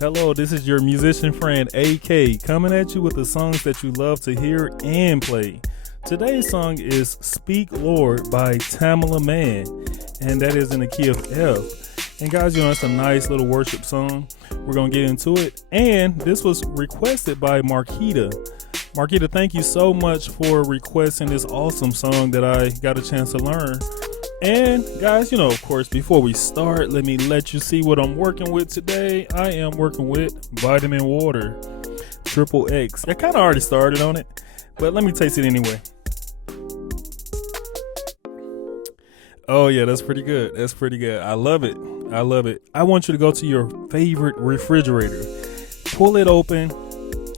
Hello, this is your musician friend AK coming at you with the songs that you love to hear and play. Today's song is Speak Lord by Tamela Mann, and that is in the key of F. And guys, it's a nice little worship song. We're going to get into it. And this was requested by Marquita. Marquita, thank you so much for requesting this awesome song that I got a chance to learn. And guys, of course, before we start, let me let you see what I'm working with today. I am working with vitamin water, triple X. I kind of already started on it, but let me taste it anyway. Oh yeah, that's pretty good. That's pretty good. I love it. I love it. I want you to go to your favorite refrigerator, pull it open,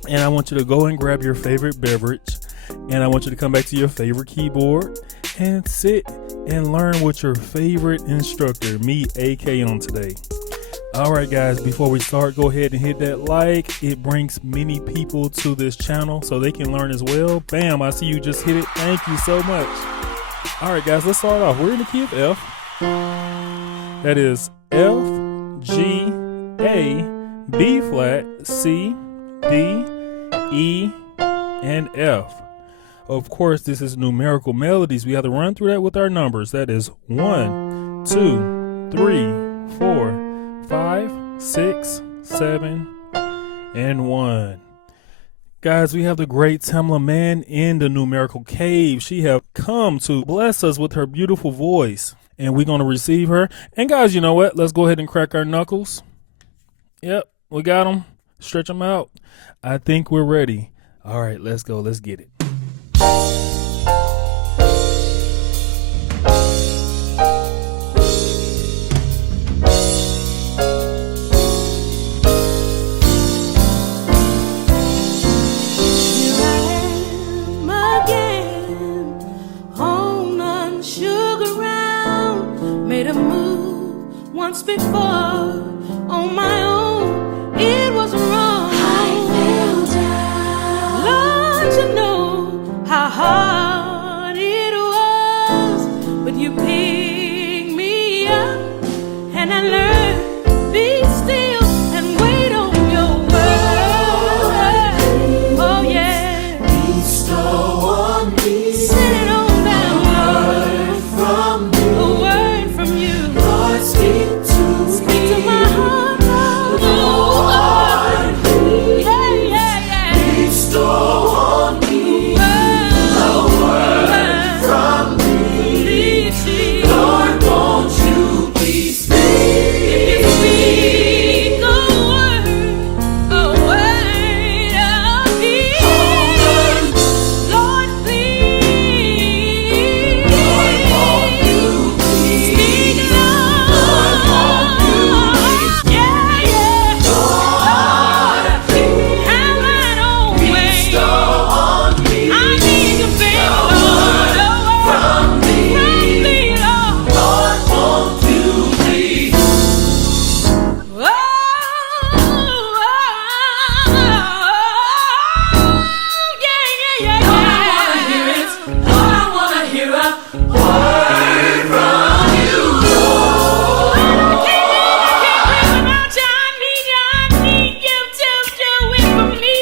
and I want you to go and grab your favorite beverage, and I want you to come back to your favorite keyboard and sit and learn with your favorite instructor, me, AK, on today. All right, guys, before we start, go ahead and hit that like. It brings many people to this channel so they can learn as well. Bam, I see you just hit it. Thank you so much. All right, guys, let's start off. We're in the key of F. That is F, G, A, B flat, C, D, E, and F. Of course, this is numerical melodies. We have to run through that with our numbers. That is 1, 2, 3, 4, 5, 6, 7, and 1. Guys, we have the great Tamela Mann in the numerical cave. She have come to bless us with her beautiful voice, and we're going to receive her. And guys, you know what? Let's go ahead and crack our knuckles. Yep, we got them. Stretch them out. I think we're ready. All right, let's go. Let's get it. Once before, on my own, it was wrong. I fell down. Lord, you know how hard it was, but you picked me up, and I learned to be still and wait on your word. Oh yeah, bestow on me. Send it on down, Lord, a word from you. Lord, speak to my heart, Lord. Yeah, yeah, yeah. Bestow on me a word from thee. Lord, won't you please speak? If you speak a word of peace, Lord, please. Lord, won't you please speak, Lord, won't you please? Yeah, yeah. Lord, please. Have thine own way. Bestow on me. I need to be, Lord, a word from thee, Lord. Lord, won't you please? Yeah, yeah, yeah, Lord, I wanna hear it. Lord, I wanna hear a word from you, Lord. I can't live without you. I need you to do it for me.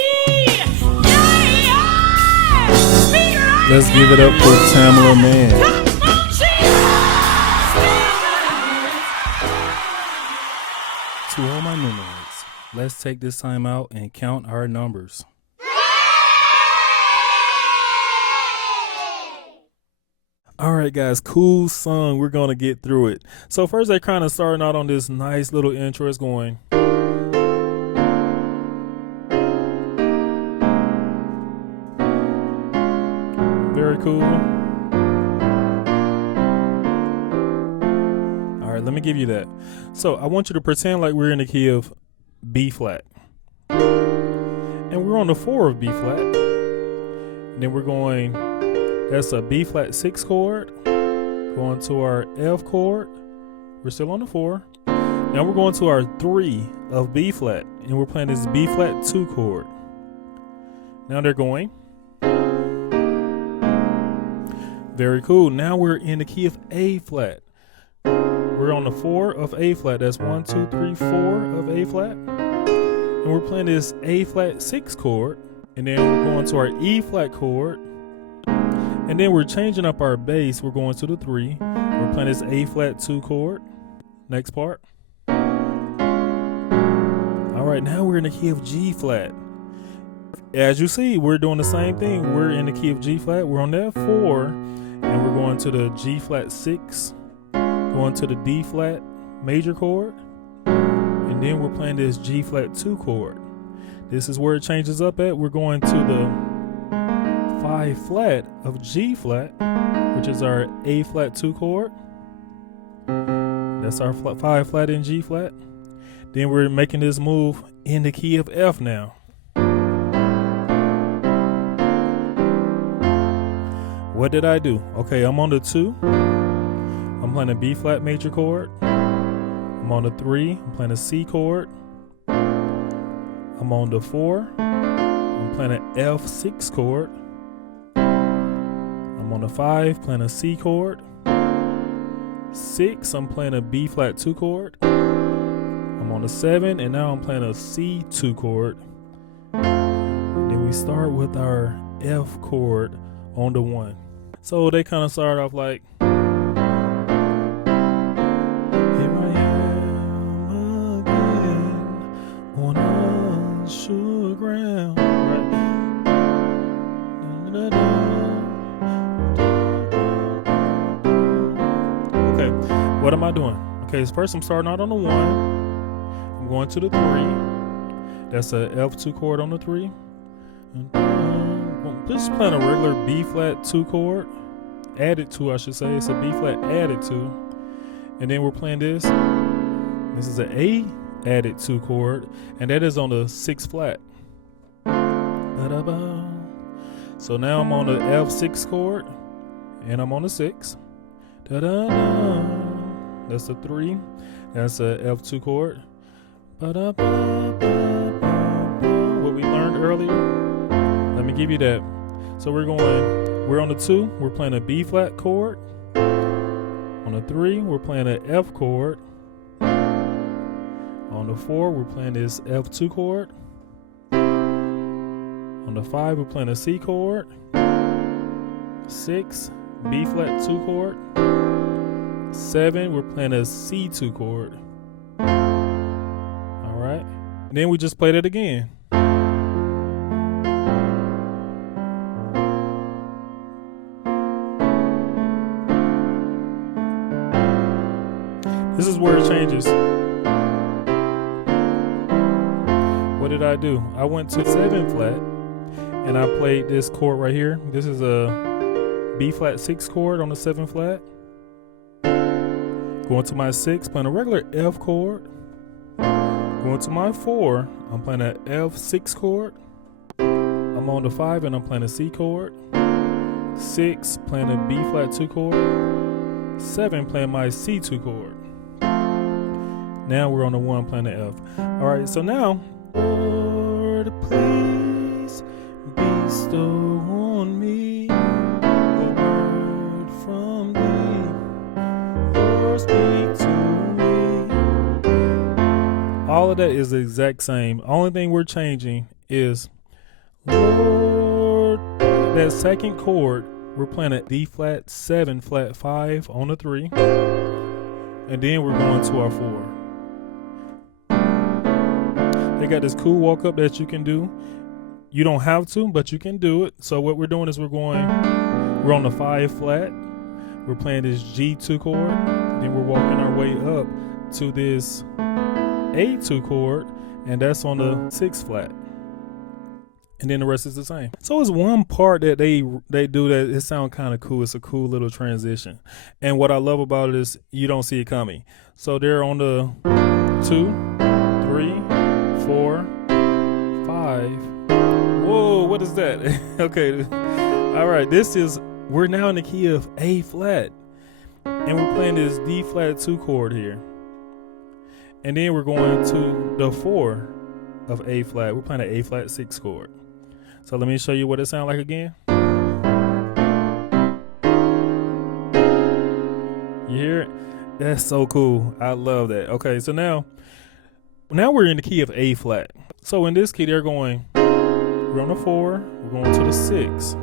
Yeah, yeah. Speak right Let's give it up for Tamela Mann. now. Come on, Jesus. Speak right To all my numerics, let's take this time out and count our numbers. All right, guys, cool song. We're going to get through it. So first, they're kind of starting out on this nice little intro. It's going. Very cool. All right, let me give you that. So I want you to pretend like we're in the key of B flat. And we're on the 4 of B flat. And then we're going, that's a B flat 6 chord. Going to our F chord. We're still on the 4. Now we're going to our 3 of B flat. And we're playing this B flat 2 chord. Now they're going. Very cool. Now we're in the key of A flat. We're on the 4 of A flat. That's 1, 2, 3, 4 of A flat. and we're playing this A flat 6 chord, and then we're going to our E flat chord, and then we're changing up our bass. We're going to the 3. We're playing this A flat 2 chord. Next part. All right, now we're in the key of G flat. As you see, we're doing the same thing. We're in the key of G flat. We're on that 4, and we're going to the G flat 6, going to the D flat major chord, and then we're playing this G flat 2 chord. This is where it changes up at. We're going to the 5 flat of G flat, which is our A flat 2 chord. That's our 5 flat in G flat. Then we're making this move in the key of F now. What did I do? Okay, I'm on the 2. I'm playing a B flat major chord. I'm on the 3. I'm playing a C chord. I'm on the 4. I'm playing an F6 chord. I'm on the 5, playing a C chord. 6, I'm playing a B flat 2 chord. I'm on the 7, and now I'm playing a C2 chord. Then we start with our F chord on the 1. So they kind of start off like, here I am again on unsure ground. Right? Okay, what am I doing? Okay, so first I'm starting out on the 1. I'm going to the 3. That's a F2 chord on the 3. Just playing a regular B flat 2 chord, added to, I should say. It's a B flat added to, and then we're playing this. This is an A added 2 chord, and that is on the 6 flat. So now I'm on the F6 chord, and I'm on the 6. That's the 3. That's a F2 chord. What we learned earlier. Let me give you that. So we're on the 2, we're playing a B flat chord. On the 3, we're playing an F chord. On the 4, we're playing this F2 chord. On the 5, we're playing a C chord. 6, B flat 2 chord. 7, we're playing a C2 chord. All right. And then we just played it again. This is where it changes. What did I do? I went to 7 flat and I played this chord right here. This is a B flat 6 chord on the 7 flat. Going to my 6, playing a regular F chord. Going to my 4, I'm playing an F6 chord. I'm on the 5 and I'm playing a C chord. 6, playing a B flat 2 chord. 7, playing my C2 chord. Now we're on the 1, playing the F. All right, so now, Lord, please bestow on me a word from thee. Lord, speak to me. All of that is the exact same. Only thing we're changing is, Lord, that second chord, we're playing a D flat 7 flat 5 on the 3, and then we're going to our 4. They got this cool walk up that you can do. You don't have to, but you can do it. So what we're doing is we're on the 5 flat. We're playing this G2 chord. Then we're walking our way up to this A2 chord, and that's on the 6 flat. And then the rest is the same. So it's one part that they do that it sounds kind of cool. It's a cool little transition. And what I love about it is you don't see it coming. So they're on the 2, 3, 4, 5. Whoa, what is that? Okay. All right. We're now in the key of A flat. And we're playing this D flat 2 chord here. And then we're going to the 4 of A flat. We're playing an A flat 6 chord. So let me show you what it sounds like again. You hear it? That's so cool. I love that. Okay, so now we're in the key of A flat. So in this key, we're on the 4, we're going to the 6.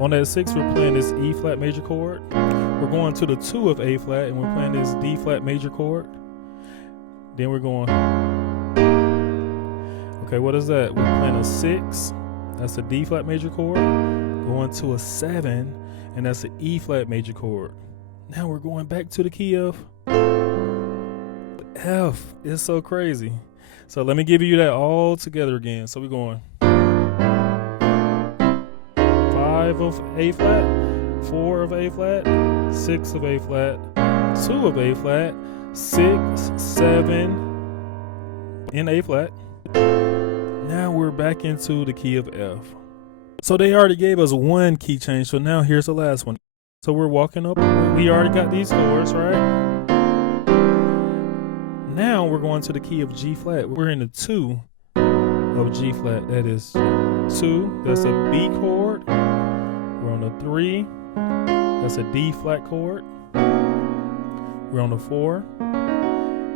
On that 6, we're playing this E flat major chord. We're going to the 2 of A flat, and we're playing this D flat major chord. Then we're going, okay, what is that? We're playing a 6, that's a D flat major chord. Going to a 7, and that's an E flat major chord. Now we're going back to the key of F. It's so crazy. So let me give you that all together again. So we're going 5 of A flat, 4 of A flat, 6 of A flat, 2 of A flat, 6, 7 in A flat. Now we're back into the key of F. So they already gave us one key change, so now here's the last one. So we're walking up, we already got these chords, right? Now we're going to the key of G flat. We're in the 2 of G flat. That is 2, that's a B chord. We're on the 3, that's a D flat chord. We're on the 4,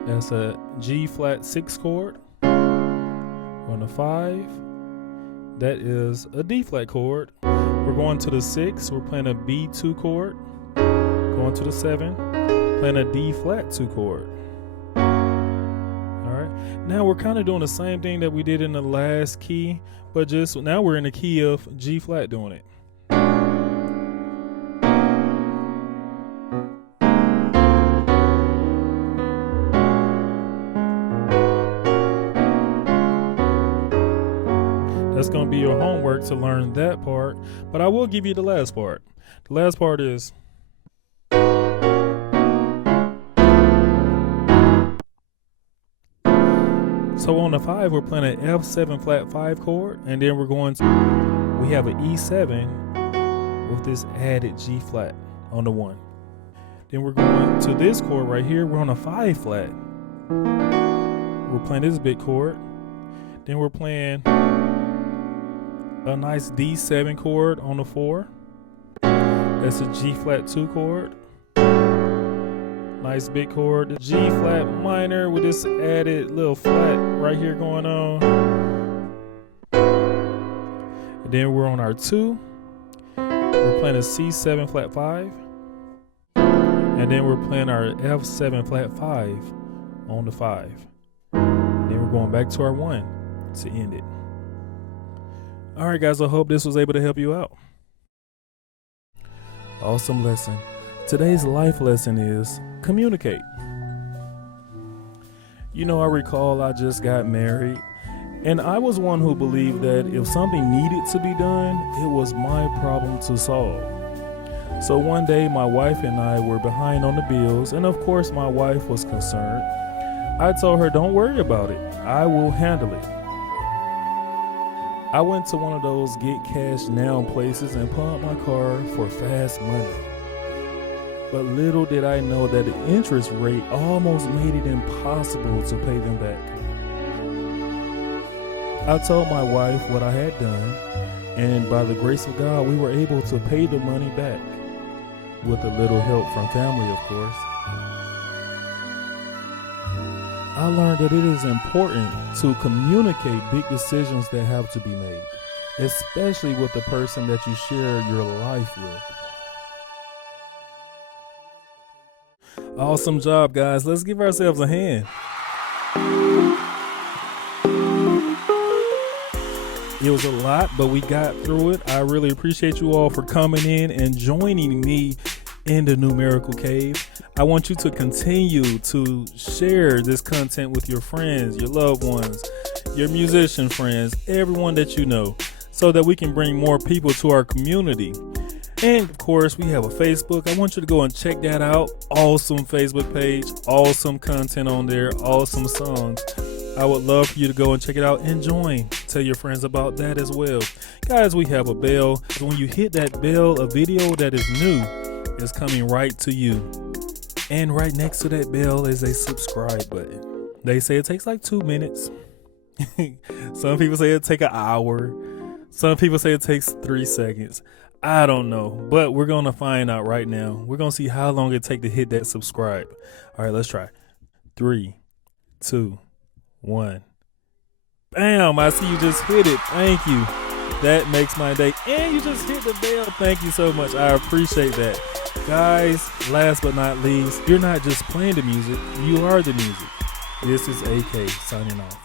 that's a G flat 6 chord. We're on the 5, that is a D flat chord. We're going to the 6, we're playing a B2 chord. Going to the 7, playing a D flat 2 chord. Alright, now we're kind of doing the same thing that we did in the last key, but just now we're in the key of G flat doing it. That's going to be your homework to learn that part, but I will give you the last part. The last part is so on the 5 we're playing an F7 flat 5 chord, and then we have an E7 with this added G flat on the 1. Then we're going to this chord right here, we're on a 5 flat. We're playing this big chord. Then we're playing a nice D7 chord on the 4. That's a G flat 2 chord. Nice big chord. The G flat minor with this added little flat right here going on. And then we're on our 2. We're playing a C7 flat 5. And then we're playing our F7 flat 5 on the 5. And then we're going back to our 1 to end it. All right, guys, I hope this was able to help you out. Awesome lesson. Today's life lesson is communicate. You know, I recall I just got married, and I was one who believed that if something needed to be done, it was my problem to solve. So one day my wife and I were behind on the bills, and of course my wife was concerned. I told her, don't worry about it, I will handle it. I went to one of those get cash now places and pumped my car for fast money. But little did I know that the interest rate almost made it impossible to pay them back. I told my wife what I had done, and by the grace of God, we were able to pay the money back, with a little help from family, of course. I learned that it is important to communicate big decisions that have to be made, especially with the person that you share your life with. Awesome job, guys. Let's give ourselves a hand. It was a lot, but we got through it. I really appreciate you all for coming in and joining me in the Numerical Cave. I want you to continue to share this content with your friends, your loved ones, your musician friends, everyone that you know, so that we can bring more people to our community. And of course, we have a Facebook. I want you to go and check that out. Awesome Facebook page, awesome content on there, awesome songs. I would love for you to go and check it out and join. Tell your friends about that as well. Guys, we have a bell. When you hit that bell, a video that is new is coming right to you. And right next to that bell is a subscribe button. They say it takes like 2 minutes. Some people say it take an hour. Some people say it takes 3 seconds. I don't know, but we're going to find out right now. We're going to see how long it takes to hit that subscribe. All right, let's try. 3, 2, 1. Bam, I see you just hit it. Thank you. That makes my day. And you just hit the bell. Thank you so much. I appreciate that. Guys, last but not least, you're not just playing the music, you are the music. This is AK signing off.